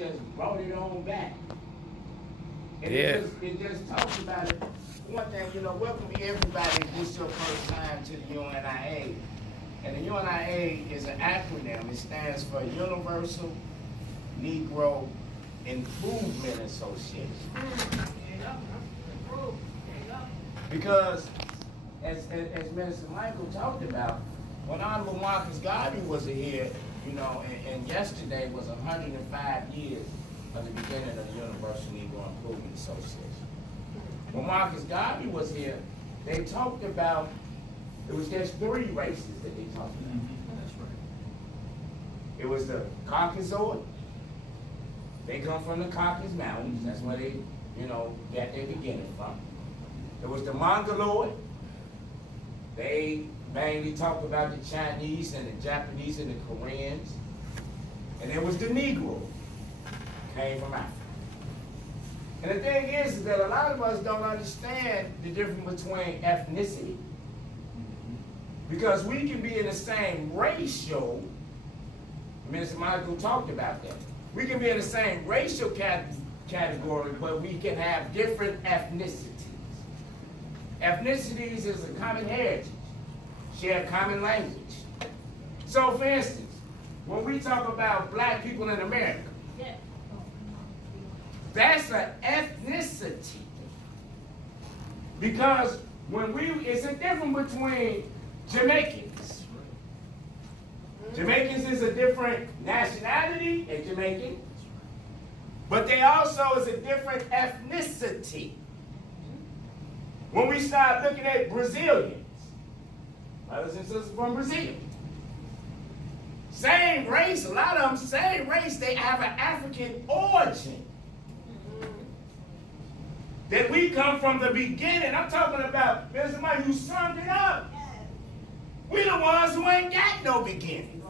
just brought it on back. And Yeah. it just talks about it. One thing, welcome everybody if this is your first time to the UNIA. And the UNIA is an acronym. It stands for Universal Negro Improvement Association. Because, as Minister Michael talked about, when Honorable Marcus Garvey was here, and yesterday was 105 years of the beginning of the Universal Negro Improvement Association. When Marcus Garvey was here, they talked about, there's three races that they talked about. That's right. It was the Caucasoid. They come from the Caucasus Mountains. That's where they, got their beginning from. It was the Mongoloid. They mainly talk about the Chinese and the Japanese and the Koreans. And there was the Negro, came from Africa. And the thing is that a lot of us don't understand the difference between ethnicity. Because we can be in the same racial, Mr. Michael talked about that. We can be in the same racial category, but we can have different ethnicities. Ethnicities is a common heritage, share common language. So for instance, when we talk about black people in America, that's an ethnicity. Because it's a difference between Jamaicans. Jamaicans is a different nationality in Jamaican, but they also is a different ethnicity. When we start looking at Brazilians, brothers and sisters from Brazil, same race, a lot of them same race, they have an African origin. That we come from the beginning. I'm talking about, Mr. Mike, you summed it up. We the ones who ain't got no beginning.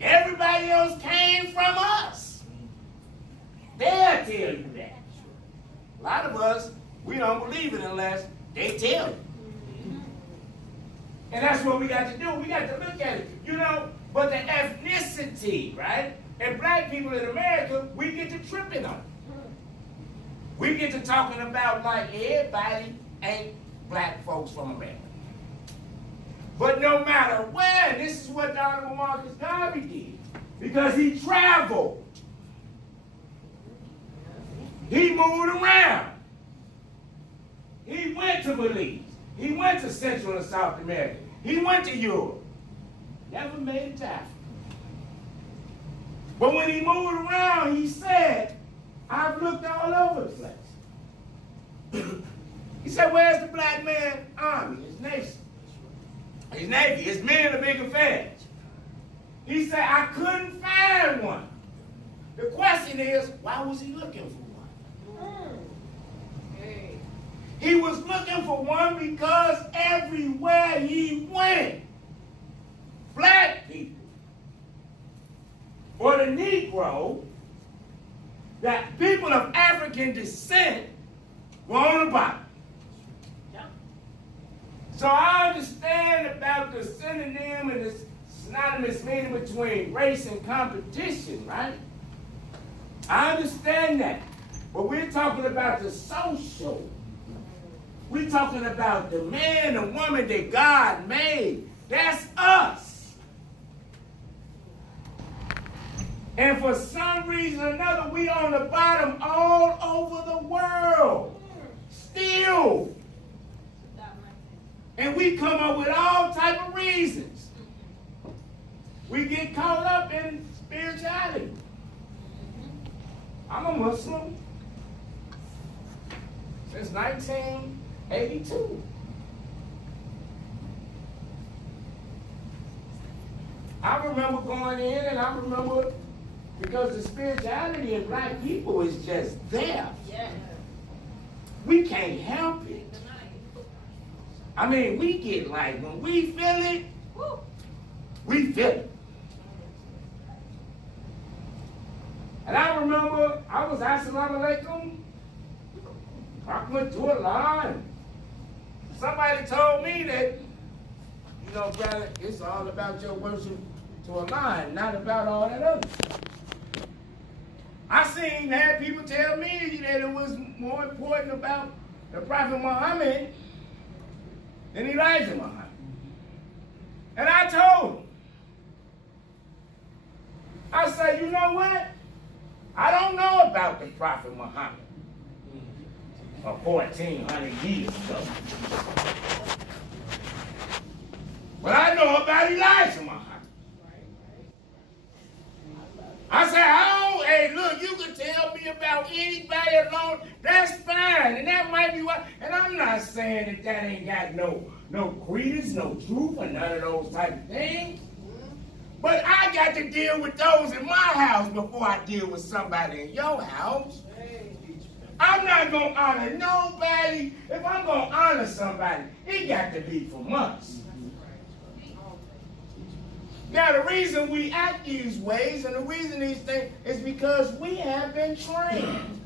Everybody else came from us. They'll tell you that. A lot of us, we don't believe it unless they tell you. And that's what we got to do. We got to look at it. But the ethnicity, right? And black people in America, we get to tripping on it. We get to talking about like everybody ain't black folks from America. But no matter where, this is what the Honorable Marcus Garvey did. Because he traveled. He moved around. He went to Belize. He went to Central and South America. He went to Europe. Never made it to Africa. But when he moved around, he said, I've looked all over the place. He said, where's the black man army, his nation? His navy, his men in the big affairs. He said, I couldn't find one. The question is, why was he looking for one? He was looking for one because everywhere he went, black people, or the Negro, that people of African descent were on the bottom. So I understand about the synonym and the synonymous meaning between race and competition, right? I understand that. But we're talking about the social. We're talking about the man and woman that God made. That's us. And for some reason or another, we on the bottom all over the world. Still. And we come up with all type of reasons. We get caught up in spirituality. I'm a Muslim since 1982. I remember going in and I remember because the spirituality in black people is just there. Yeah. We can't help it. I mean, we get like, when we feel it, we feel it. And I remember I was Assalamu alaikum, Rahmatullah, and somebody told me that, brother, it's all about your worship to Allah and not about all that other stuff. I had people tell me that it was more important about the Prophet Muhammad than Elijah Muhammad. And I told him, I said, you know what? I don't know about the Prophet Muhammad of 1,400 years ago. But I know about Elijah Muhammad. I said, hey, look, you can tell me about anybody alone. That's fine. And that might be what, and I'm not saying that ain't got no credence, no truth, or none of those type of things. But I got to deal with those in my house before I deal with somebody in your house. I'm not going to honor nobody. If I'm going to honor somebody, it got to be from us. Now, the reason we act these ways and the reason these things is because we have been trained.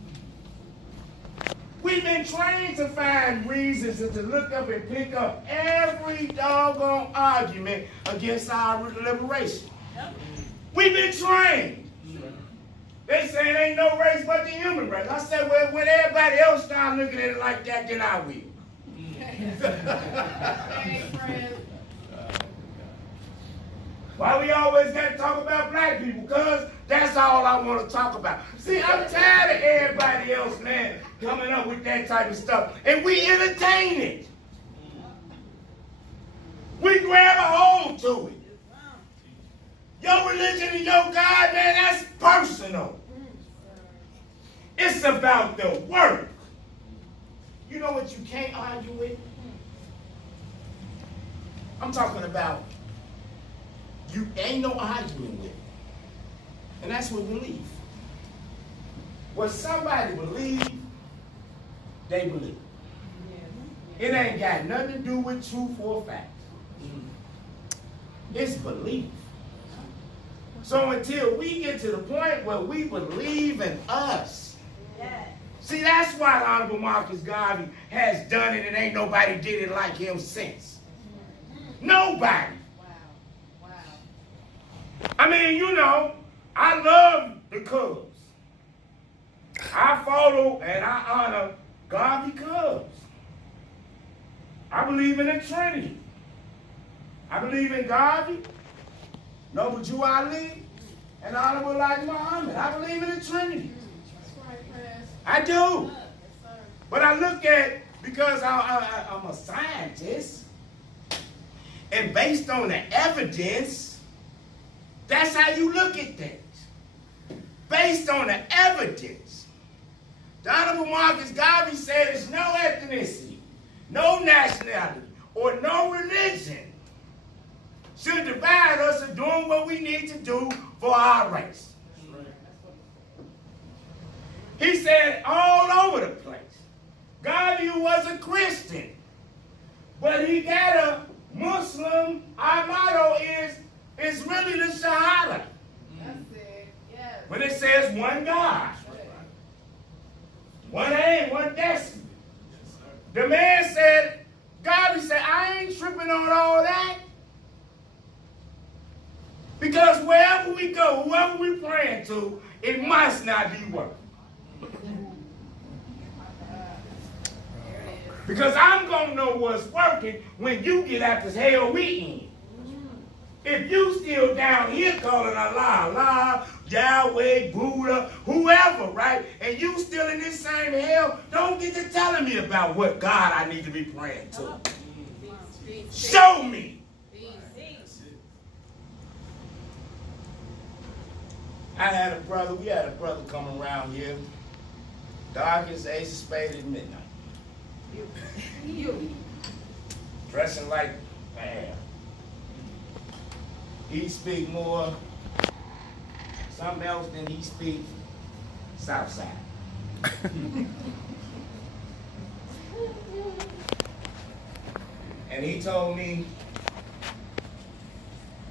We've been trained to find reasons and to look up and pick up every doggone argument against our liberation. We've been trained. They say it ain't no race but the human race. I said, well, when everybody else start looking at it like that, then I will. Why we always got to talk about black people? Because that's all I want to talk about. See, I'm tired of everybody else, man, coming up with that type of stuff. And we entertain it. We grab a hold to it. Your religion and your God, man, that's personal. It's about the work. You know what you can't argue with? I'm talking about you ain't no arguing with it. And that's what belief. What somebody believe, they believe. It ain't got nothing to do with truth or fact. It's belief. So until we get to the point where we believe in us. See, that's why the Honorable Marcus Garvey has done it and ain't nobody did it like him since. Nobody. I mean, you know, I love the Cubs. I follow and I honor Garvey Cubs. I believe in the Trinity. I believe in Garvey, Noble Jew Ali, and Honorable Elijah Muhammad. I believe in the Trinity. I do. But I look at, because I'm a scientist, and based on the evidence, that's how you look at things. Based on the evidence. The Honorable Marcus Garvey said there's no ethnicity, no nationality, or no religion should divide us in doing what we need to do for our race. He said all over the place. Garvey was a Christian, but he got a Muslim. Our motto is really the Shahada. That's it. Yes. When it says one God, one aim, one destiny. The man said, Garvey said, I ain't tripping on all that. Because wherever we go, whoever we praying to, it must not be working. Because I'm going to know what's working when you get out this hell we in. If you still down here calling Allah, Allah, Yahweh, Buddha, whoever, right? And you still in this same hell, don't get to telling me about what God I need to be praying to. Show me. We had a brother coming around here, darkest ace of spades at midnight. Dressing like, man. He speak more something else than he speak Southside. And he told me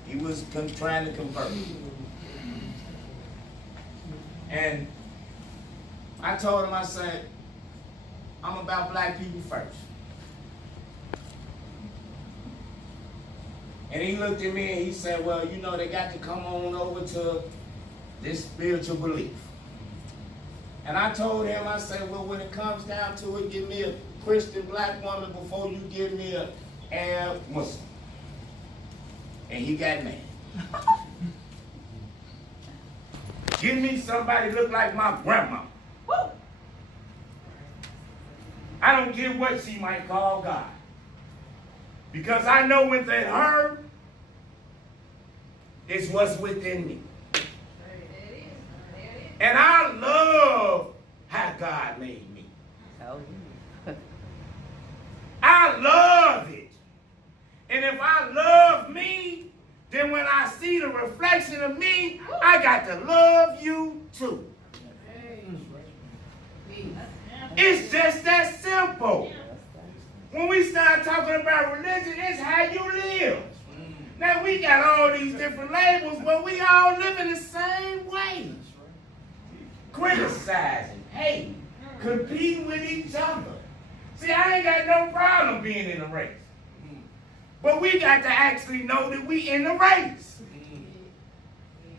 he was trying to convert. And I told him, I said, I'm about black people first. And he looked at me and he said, well, you know, they got to come on over to this spiritual belief. And I told him, I said, well, when it comes down to it, give me a Christian black woman before you give me a Arab Muslim. And he got mad. Give me somebody look like my grandma. I don't care what she might call God. Because I know within her is what's within me. And I love how God made me. I love it. And if I love me, then when I see the reflection of me, I got to love you too. It's just that simple. When we start talking about religion, it's how you live. Now, we got all these different labels, but we all live in the same way. Criticizing, hating, competing with each other. See, I ain't got no problem being in a race. But we got to actually know that we in the race.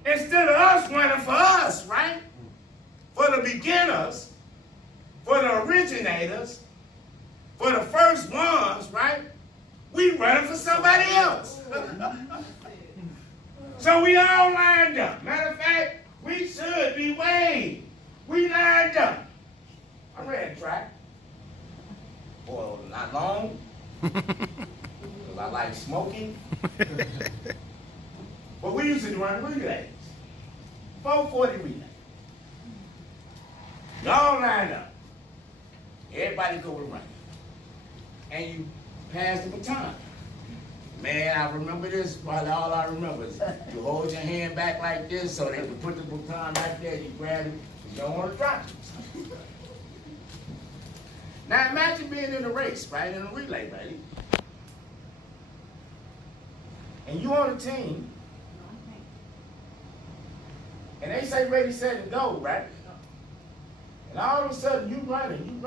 Instead of us running for us, right? For the beginners, for the originators, for the first ones, right? We running for somebody else. So we all lined up. Matter of fact, we should be waiting. We lined up. I ran track. For not long. Because I like smoking. But we used to run relays. 440 relays. Y'all lined up. Everybody go to run. And you pass the baton. Man, I remember this, but all I remember is you hold your hand back like this so they can put the baton right there, you grab it, you don't want to drop it. Now imagine being in a race, right, in a relay, right? And you on a team, and they say ready, set, and go, right? And all of a sudden you running,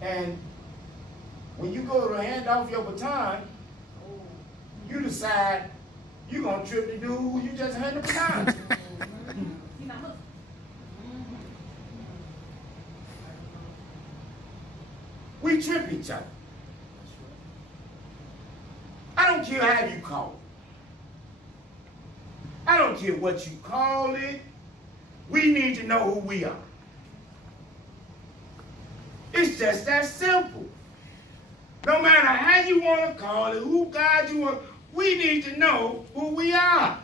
and when you go to hand off your baton, you decide you're going to trip the dude who you just handed the baton to. We trip each other. I don't care how you call it. I don't care what you call it. We need to know who we are. It's just that simple. No matter how you want to call it, who God you want, we need to know who we are.